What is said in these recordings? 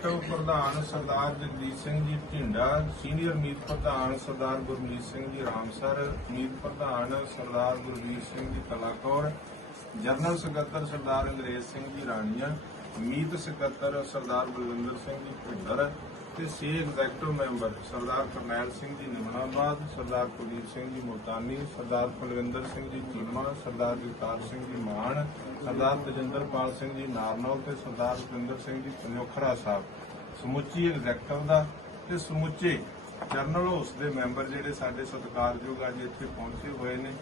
Executive ਪ੍ਰਧਾਨ ਸਰਦਾਰ Jagjit Singh ji ਢਿੰਡਾ, senior ਮੀਤ ਪ੍ਰਧਾਨ ਸਰਦਾਰ ਗੁਰਮੀਤ ਸਿੰਘ ਜੀ ਰਾਮਸਰ, ਮੀਤ ਪ੍ਰਧਾਨ ਸਰਦਾਰ ਗੁਰਵੀਰ ਸਿੰਘ ਜੀ ਕਲਾਕੌਰ, ਜਨਰਲ ਸਕੱਤਰ ਸਰਦਾਰ ਅੰਗਰੇਜ਼ ਸਿੰਘ ਜੀ ਰਾਣੀਆ, ਮੀਤ ਸਕੱਤਰ ਸਰਦਾਰ ਬਲਵਿੰਦਰ ਸਿੰਘ ਜੀ ਭੁੱਲਰ ਤੇ ਛੇ ਐਗਜ਼ੈਕਟਿਵ ਮੈਂਬਰ ਸਰਦਾਰ ਕਰਨੈਲ ਸਿੰਘ ਜੀ ਨਿਮਣਾਬਾਦ ਸਰਦਾਰ ਕੁਲਦੀਪ ਸਿੰਘ ਜੀ ਮੁਲਤਾਨੀ ਸਰਦਾਰ ਕੁਲਵਿੰਦਰ ਸਿੰਘ ਜੀ ਚੀਮਾ ਸਰਦਾਰ ਜਗਤਾਰ ਸਿੰਘ ਜੀ ਮਾਨ, ਸਰਦਾਰ ਤਜਿੰਦਰਪਾਲ ਸਿੰਘ ਜੀ ਨਾਰਨੌਲ ਤੇ ਸਰਦਾਰ ਸੁਖਿੰਦਰ ਸਿੰਘ ਜੀ ਪੰਜੋਖਰਾ ਸਾਹਿਬ। ਸਮੁੱਚੀ ਐਗਜ਼ੈਕਟਿਵ ਦਾ ਤੇ ਸਮੁੱਚੇ ਜਨਰਲ ਹਾਊਸ ਦੇ ਮੈਂਬਰ ਜਿਹੜੇ ਸਾਡੇ ਸਤਿਕਾਰਯੋਗ ਅੱਜ ਇੱਥੇ ਪਹੁੰਚੇ ਹੋਏ ਨੇ,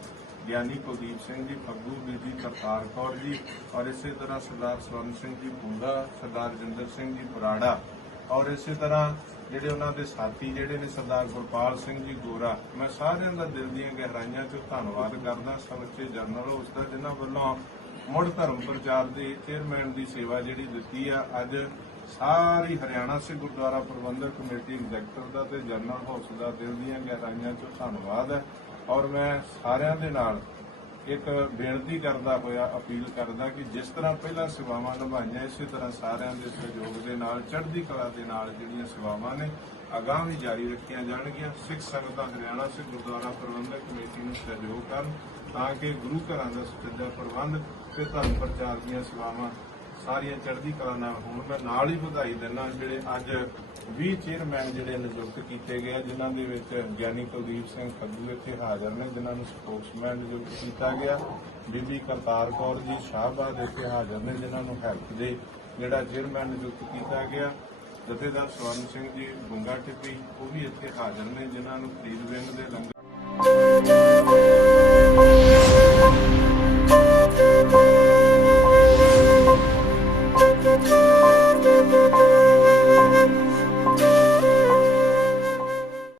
ਗਿਆਨੀ ਕੁਲਦੀਪ ਸਿੰਘ ਜੀ, ਫੱਗੂ ਬੀਬੀ ਕਰਤਾਰ ਕੌਰ ਜੀ ਔਰ ਇਸੇ ਤਰ੍ਹਾਂ ਸਰਦਾਰ ਸਵਰਨ ਸਿੰਘ ਜੀ ਪੂੰਗਾ ਸਰਦਾਰ ਜਿੰਦਰ ਸਿੰਘ ਜੀ ਬਰਾੜਾ ਔਰ ਇਸੇ ਤਰ੍ਹਾਂ ਜਿਹੜੇ ਉਹਨਾਂ ਦੇ ਸਾਥੀ ਜਿਹੜੇ ਨੇ ਸਰਦਾਰ ਗੁਰਪਾਲ ਸਿੰਘ ਜੀ ਗੋਰਾ, ਮੈਂ ਸਾਰਿਆਂ ਦਾ ਦਿਲ ਦੀਆਂ ਗਹਿਰਾਈਆਂ 'ਚੋਂ ਧੰਨਵਾਦ ਕਰਦਾ, ਸਮੁੱਚੇ ਜਨਰਲ ਉਸ ਦਾ ਜਿਨ੍ਹਾਂ ਵੱਲੋਂ ਮੁੜ ਧਰਮ ਪ੍ਰਚਾਰ ਦੇ ਚੇਅਰਮੈਨ ਦੀ ਸੇਵਾ ਜਿਹੜੀ ਦਿੱਤੀ ਆ, ਅੱਜ ਸਾਰੀ ਹਰਿਆਣਾ ਸਿੱਖ ਗੁਰਦੁਆਰਾ ਪ੍ਰਬੰਧਕ ਕਮੇਟੀ ਐਗਜ਼ੈਕਟਿਵ ਦਾ ਤੇ ਜਨਰਲ ਹਾਊਸ ਦਾ ਦਿਲ ਦੀਆਂ ਗਹਿਰਾਈਆਂ 'ਚੋਂ ਧੰਨਵਾਦ ਹੈ। ਔਰ ਮੈਂ ਸਾਰਿਆਂ ਦੇ ਨਾਲ ਇੱਕ ਬੇਨਤੀ ਕਰਦਾ ਹੋਇਆ, ਅਪੀਲ ਕਰਦਾ ਕਿ ਜਿਸ ਤਰ੍ਹਾਂ ਪਹਿਲਾਂ ਸੇਵਾਵਾਂ ਨਿਭਾਈਆਂ, ਇਸੇ ਤਰ੍ਹਾਂ ਸਾਰਿਆਂ ਦੇ ਸਹਿਯੋਗ ਦੇ ਨਾਲ, ਚੜ੍ਹਦੀ ਕਲਾ ਦੇ ਨਾਲ ਜਿਹੜੀਆਂ ਸੇਵਾਵਾਂ ਨੇ, ਅਗਾਂਹ ਵੀ ਜਾਰੀ ਰੱਖੀਆਂ ਜਾਣਗੀਆਂ। ਸਿੱਖ ਸੰਗਤਾਂ ਹਰਿਆਣਾ, ਸਿੱਖ ਗੁਰਦੁਆਰਾ ਪ੍ਰਬੰਧਕ ਕਮੇਟੀ ਨੂੰ ਸਹਿਯੋਗ ਕਰਨ ਤਾਂ ਕਿ ਗੁਰੂ ਘਰਾਂ ਦਾ ਸੁਚੱਜਾ ਪ੍ਰਬੰਧ ਤੇ ਧਰਮ ਪ੍ਰਚਾਰ ਦੀਆਂ ਸੇਵਾਵਾਂ ਸਾਰੀਆਂ ਚੜ੍ਹਦੀ ਕਲਾ ਨਾਲ ਹੋਣ ਮੈਂ ਨਾਲ ਹੀ ਵਧਾਈ ਦਿੰਦਾ ਜਿਹੜੇ ਅੱਜ 20 ਚੇਅਰਮੈਨ ਜਿਹੜੇ ਨਿਯੁਕਤ ਕੀਤੇ ਗਏ ਜਿਨ੍ਹਾਂ ਦੇ ਵਿੱਚ ਗਿਆਨੀ ਕੁਲਦੀਪ ਸਿੰਘ ਫੱਗੂ ਇੱਥੇ ਹਾਜ਼ਰ ਨੇ, ਜਿਨ੍ਹਾਂ ਨੂੰ ਸਪੋਕਸਮੈਨ ਨਿਯੁਕਤ ਕੀਤਾ ਗਿਆ। ਬੀਬੀ ਕਰਤਾਰ ਕੌਰ ਜੀ ਸ਼ਾਹਬਾਦ ਇੱਥੇ ਹਾਜ਼ਰ ਨੇ, ਜਿਨ੍ਹਾਂ ਨੂੰ ਹੈਲਥ ਦੇ ਜਿਹੜਾ ਚੇਅਰਮੈਨ ਨਿਯੁਕਤ ਕੀਤਾ ਗਿਆ। ਜਥੇਦਾਰ ਸਵਰਨ ਸਿੰਘ ਜੀ, ਗੁੰਗਾ ਟਿੱਪੀ, ਉਹ ਵੀ ਇੱਥੇ ਹਾਜ਼ਰ ਨੇ, ਜਿਨ੍ਹਾਂ ਨੂੰ ਫਰੀਦ ਵਿੰਗ ਦੇ ਲੰਗਰ